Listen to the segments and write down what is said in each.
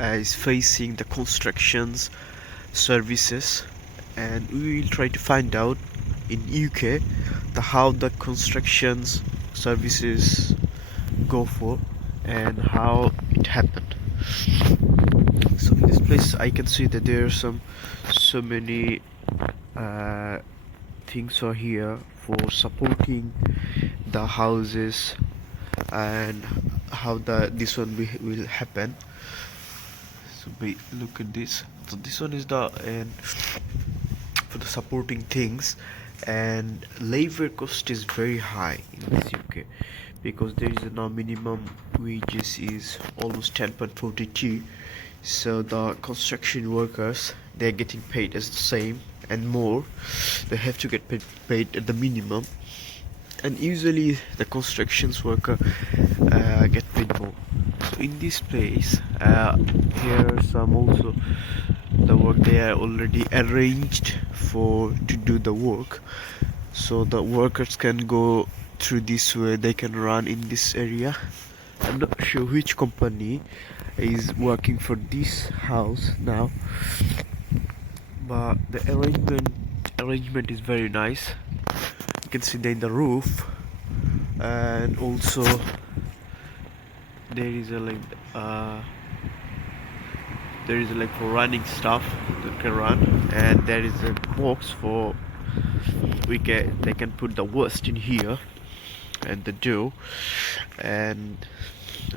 is facing the constructions services, and we will try to find out in UK how the constructions services go for and how it happened. So in this place I can see that there are so many uh, things are here for supporting the houses and how the this one will happen. So we look at this. So this one is the and for the supporting things, and labor cost is very high in this UK because there is a now minimum wages is almost 10.42. So the construction workers, they're getting paid as the same and more. They have to get paid at the minimum, and usually the constructions worker get paid more. So in this place, here are some also the work they are already arranged for to do the work, so the workers can go through this way, they can run in this area. I'm not sure which company is working for this house now, but the arrangement is very nice. You can see there in the roof, and also there is a uh like for running stuff that can run, and there is a box for they can put the worst in here and the dough, and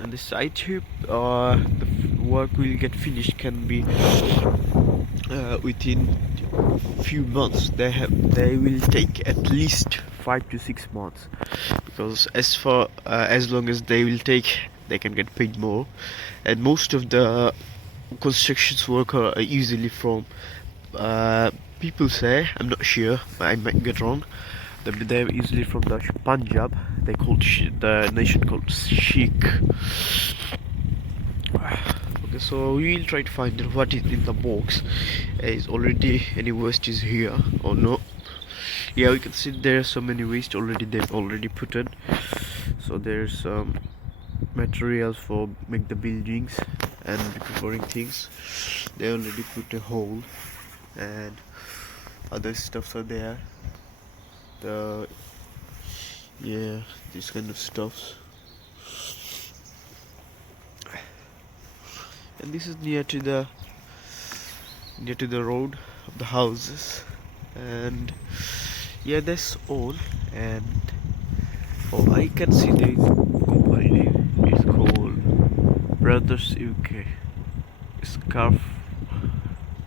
the side tube the work will get finished can be within few months. They will take at least 5 to 6 months, because as long as they will take, they can get paid more. And most of the constructions worker are usually from uh, people say, I'm not sure, I might get wrong, they're usually from the Punjab. They called the nation called Sikh. Okay, so we will try to find out what is in the box. Is already any waste is here or no? Yeah, we can see there are so many waste already. They've already put in. So there's some materials for make the buildings and preparing things. They already put a hole, and other stuffs are there. The yeah, this kind of stuffs. And this is near to the road of the houses, and yeah, that's all. And oh, I can see there is a company name. It's called Brothers UK Scarf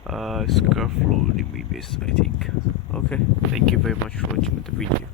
Loading Babies, I think. Okay, thank you very much for watching the video.